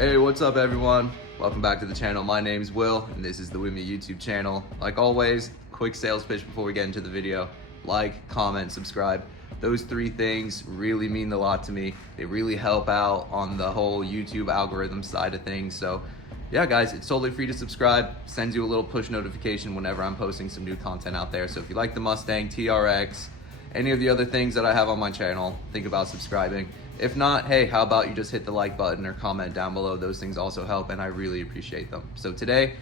Hey, what's up everyone? Welcome back to the channel. My name's Will and this is the With Me YouTube channel. Like always, quick sales pitch before we get into the video. Like, comment, subscribe. Those three things really mean a lot to me. They really help out on the whole YouTube algorithm side of things. So yeah guys, it's totally free to subscribe. Sends you a little push notification whenever I'm posting some new content out there. So if you like the Mustang, TRX, any of the other things that I have on my channel, think about subscribing. If not, hey, how about you just hit the like button or comment down below? Those things also help and I really appreciate them. So today,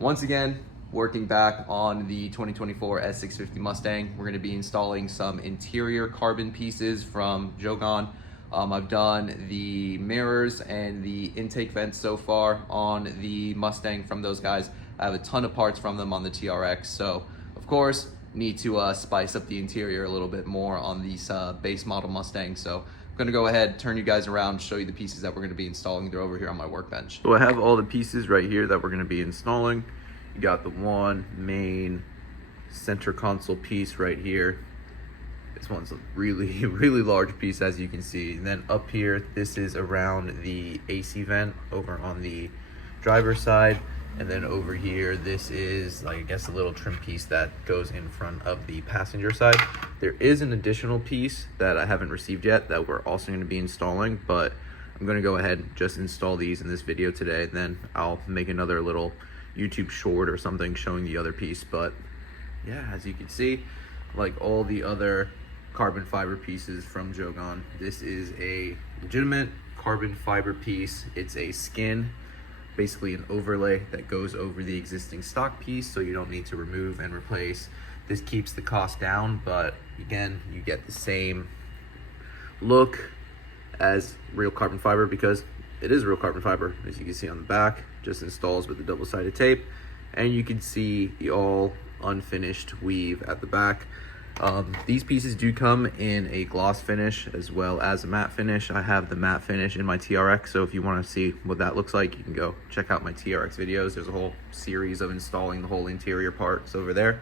once again, working back on the 2024 S650 Mustang. We're gonna be installing some interior carbon pieces from Jogon. I've done the mirrors and the intake vents so far on the Mustang from those guys. I have a ton of parts from them on the TRX. So of course, need to spice up the interior a little bit more on these base model Mustangs. So I'm gonna go ahead, turn you guys around, show you the pieces that we're gonna be installing. They're over here on my workbench. So I have all the pieces right here that we're gonna be installing. You got the one main center console piece right here. This one's a really, really large piece, as you can see. And then up here, this is around the AC vent over on the driver's side. And then over here, this is, like, I guess, a little trim piece that goes in front of the passenger side. There is an additional piece that I haven't received yet that we're also going to be installing, but I'm going to go ahead and just install these in this video today. And then I'll make another little YouTube short or something showing the other piece. But yeah, as you can see, like all the other carbon fiber pieces from Jogon, this is a legitimate carbon fiber piece. It's a skin, basically an overlay that goes over the existing stock piece, so you don't need to remove and replace. This keeps the cost down, but again, you get the same look as real carbon fiber because it is real carbon fiber. As you can see on the back, just installs with the double-sided tape, and you can see the all unfinished weave at the back. These pieces do come in a gloss finish as well as a matte finish. I have the matte finish in my TRX, so if you want to see what that looks like, you can go check out my TRX videos. There's a whole series of installing the whole interior parts over there.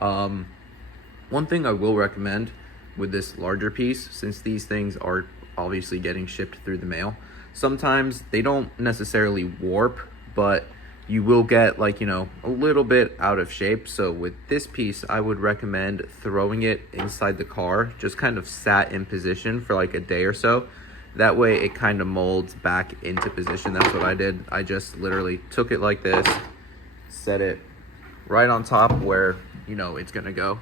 One thing I will recommend with this larger piece, since these things are obviously getting shipped through the mail, sometimes they don't necessarily warp, but you will get, like, you know, a little bit out of shape. So with this piece, I would recommend throwing it inside the car, just kind of sat in position for like a day or so. That way it kind of molds back into position. That's what I did. I just literally took it like this, set it right on top where, you know, it's gonna go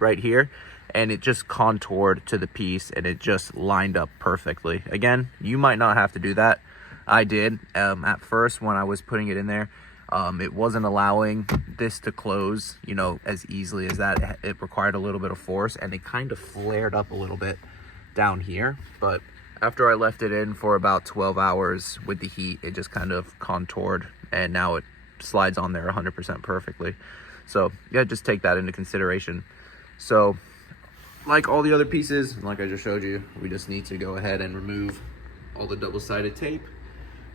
right here. And it just contoured to the piece and it just lined up perfectly. Again, you might not have to do that. I did at first when I was putting it in there. It wasn't allowing this to close, you know, as easily as that. It required a little bit of force and it kind of flared up a little bit down here. But after I left it in for about 12 hours with the heat, it just kind of contoured and now it slides on there 100% perfectly. So yeah, just take that into consideration. So like all the other pieces, like I just showed you, we just need to go ahead and remove all the double-sided tape,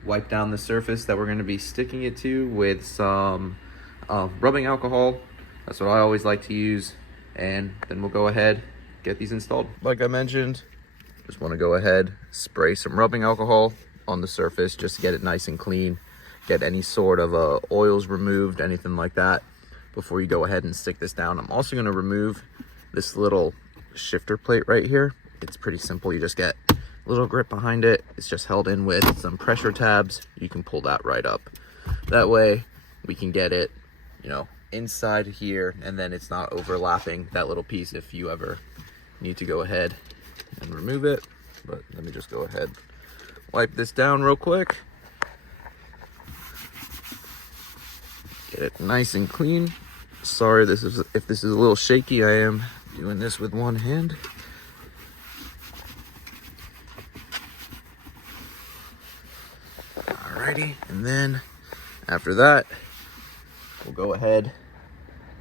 wipe down the surface that we're going to be sticking it to with some rubbing alcohol. That's what I always like to use, and then we'll go ahead, get these installed. Like I mentioned, just want to go ahead, spray some rubbing alcohol on the surface just to get it nice and clean, get any sort of oils removed, anything like that, before you go ahead and stick this down. I'm also going to remove this little shifter plate right here. It's pretty simple. You just get a little grip behind it. It's just held in with some pressure tabs. You can pull that right up. That way we can get it, you know, inside here, and then it's not overlapping that little piece if you ever need to go ahead and remove it. But let me just go ahead, wipe this down real quick, get it nice and clean. Sorry, if this is a little shaky. I am doing this with one hand. Alrighty, and then after that, we'll go ahead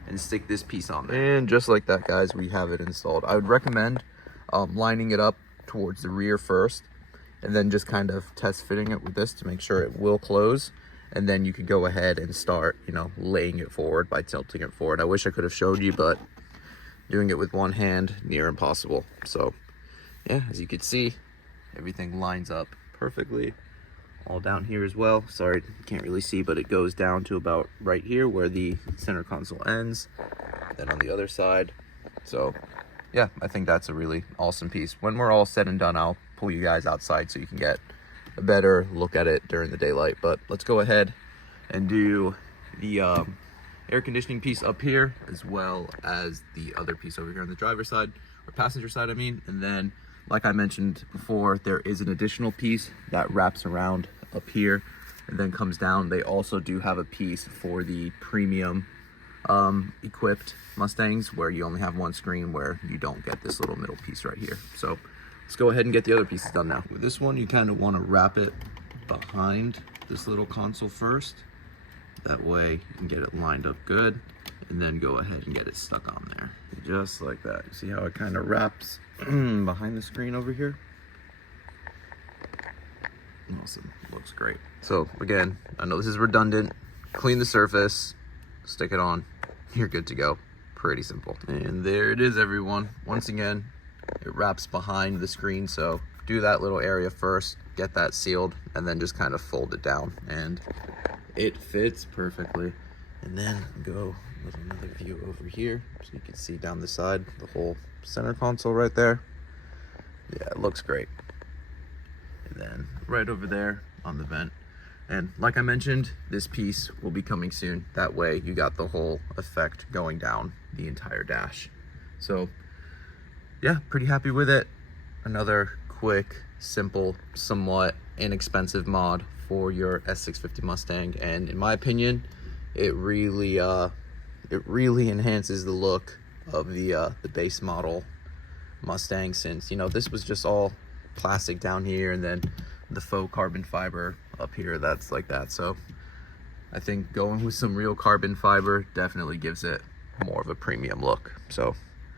and stick this piece on there. And just like that, guys, we have it installed. I would recommend lining it up towards the rear first, and then just kind of test fitting it with this to make sure it will close. And then you can go ahead and start, you know, laying it forward by tilting it forward. I wish I could have showed you, but doing it with one hand, near impossible. So yeah, as you can see, everything lines up perfectly all down here as well. Sorry, can't really see, but it goes down to about right here where the center console ends. Then on the other side. So yeah, I think that's a really awesome piece. When we're all said and done, I'll pull you guys outside so you can get a better look at it during the daylight. But let's go ahead and do the air conditioning piece up here, as well as the other piece over here on the driver's side, or passenger side, I mean. And then, like I mentioned before, there is an additional piece that wraps around up here and then comes down. They also do have a piece for the premium equipped Mustangs, where you only have one screen, where you don't get this little middle piece right here. So let's go ahead and get the other pieces done now. With this one, you kind of want to wrap it behind this little console first. That way you can get it lined up good, and then go ahead and get it stuck on there. Just like that. You see how it kind of wraps behind the screen over here? Awesome, looks great. So again, I know this is redundant. Clean the surface, stick it on, you're good to go. Pretty simple. And there it is, everyone. Once again, it wraps behind the screen, so do that little area first, get that sealed, and then just kind of fold it down, and it fits perfectly. And then go with another view over here, so you can see down the side, the whole center console right there. Yeah, it looks great. And then right over there on the vent. And like I mentioned, this piece will be coming soon. That way you got the whole effect going down the entire dash. So yeah, pretty happy with it. Another quick, simple, somewhat inexpensive mod for your S650 Mustang. And in my opinion, it really enhances the look of the base model Mustang, since, you know, this was just all plastic down here, and then the faux carbon fiber up here that's like that. So I think going with some real carbon fiber definitely gives it more of a premium look. So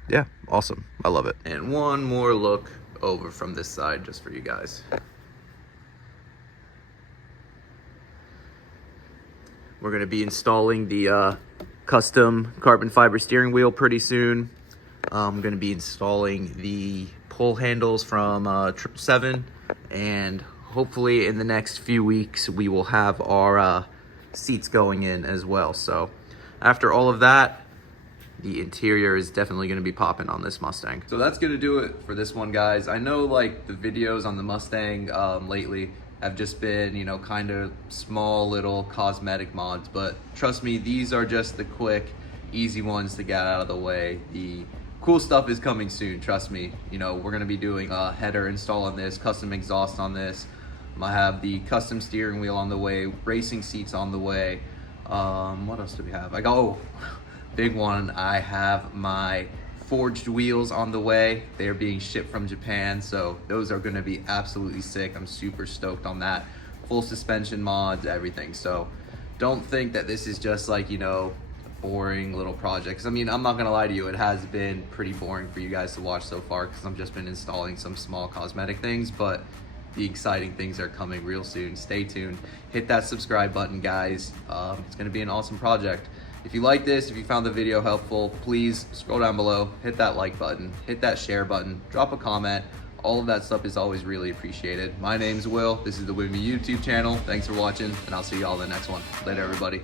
yeah, awesome, I love it. And one more look over from this side just for you guys. We're gonna be installing the custom carbon fiber steering wheel pretty soon. I'm gonna be installing the pull handles from 777, and hopefully in the next few weeks we will have our seats going in as well. So after all of that, the interior is definitely going to be popping on this Mustang. So that's going to do it for this one, guys. I know, like, the videos on the Mustang lately have just been, you know, kind of small little cosmetic mods, but trust me, these are just the quick, easy ones to get out of the way. The cool stuff is coming soon, trust me. You know, we're going to be doing a header install on this, custom exhaust on this. I have the custom steering wheel on the way, racing seats on the way. What else do we have? Big one, I have my forged wheels on the way. They're being shipped from Japan, so those are going to be absolutely sick. I'm super stoked on that. Full suspension mods, everything. So don't think that this is just, like, you know, boring little projects. I mean, I'm not gonna lie to you, it has been pretty boring for you guys to watch so far, because I've just been installing some small cosmetic things, but the exciting things are coming real soon. Stay tuned. Hit that subscribe button, guys. It's gonna be an awesome project. If you like this, if you found the video helpful, please scroll down below, hit that like button, hit that share button, drop a comment. All of that stuff is always really appreciated. My name's Will. This is the With Me YouTube channel. Thanks for watching, and I'll see you all in the next one. Later, everybody.